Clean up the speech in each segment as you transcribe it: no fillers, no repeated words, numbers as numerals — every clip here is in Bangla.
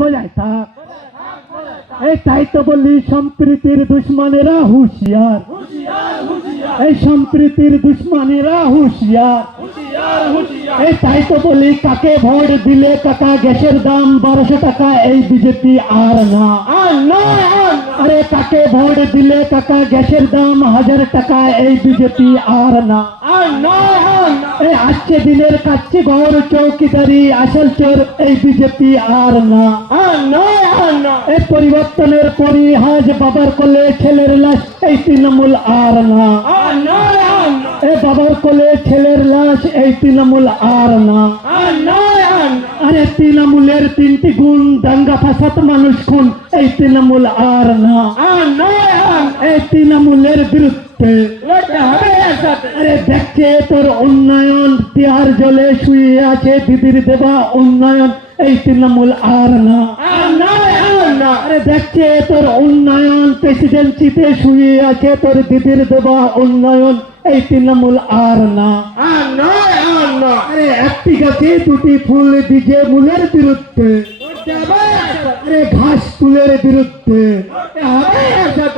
বোঝায় থাক। এই তাই তো বলি সম্প্রীতির দুশ্মনেরা হুঁশিয়ার, এই সম্প্রীতির দুশ্মনেরা হুঁশিয়ার। এই তাই তো বলি কাকে ভোট দিলে কাকা গ্যাসের দাম 1200 টাকা, এই বিজেপি আর না। আরে কাকে ভোট দিলে কাকা গ্যাসের দাম 1000 টাকা, এই বিজেপি আর না। এই আজকে দিনের কাচ্ছে ঘর চৌকিদারি আসল চোর, এই বিজেপি আর না। এই পরিবর্তনের পরিহাজ বাবার কোলে ছেলের লাশ, এই তৃণমূল আর না। এই বাবার কোলে ছেলের লাশ, এই তৃণমূল আর না। আরে তৃণমূলের 3টি গুণ, দাঙ্গা ফাসাদ মানুষ খুন, এই তৃণমূল আর না। এই তৃণমূলের বিরুদ্ধে আরে দেখছে তোর উন্নয়ন, তিহার জলে শুয়ে আছে দিদির দেবা উন্নয়ন, এই তৃণমূল আর না। আরে দেখছে তোর উন্নয়ন, প্রেসিডেন্সিতে শুয়ে আছে তোর দিদির দেবা উন্নয়ন, এই তৃণমূল আর না। আরে একটি গাছে 2টি ফুল দিছে মূলের বিরুদ্ধে, আরে ঘাস তুলের বিরুদ্ধে।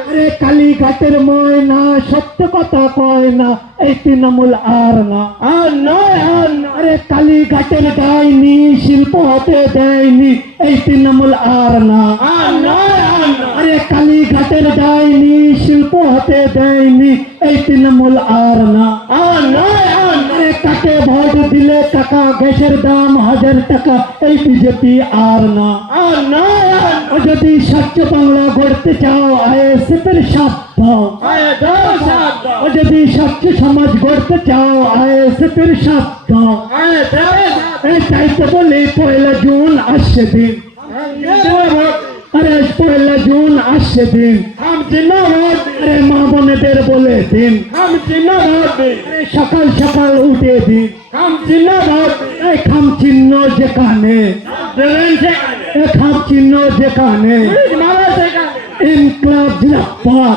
আরে কালীঘাটের ময়না সত্য কথা কয় না, এই তৃণমূল আর না। আরে কালীঘাটের ডাইনি শিল্প হতে দেয়নি, এই তৃণমূল আর না। আরে কালীঘাটের ডাইনি শিল্প হতে দেয়নি, এই তৃণমূল আর না। আরে কাকে ভোট দিলে কাকা গ্যাসের দাম 1000 টাকা, এই বিজেপি আর না। ও যদি স্বচ্ছ বাংলা গড়তে চাও আইএসএফের সাথ দাও। ও যদি স্বচ্ছ সমাজ গড়তে চাও আইএসএফের সাথ দাও। এই চাইতে বলি 1 জুন আসছে দিন, আরে 1 জুন আসছে দিন, আরে মা বোনেদের বলে দিন, সকাল সকাল উঠে দিন। এই খাম চিহ্ন যেখানে, খাম চিহ্ন যেখানে, ইনকলাব জিন্দাবাদ।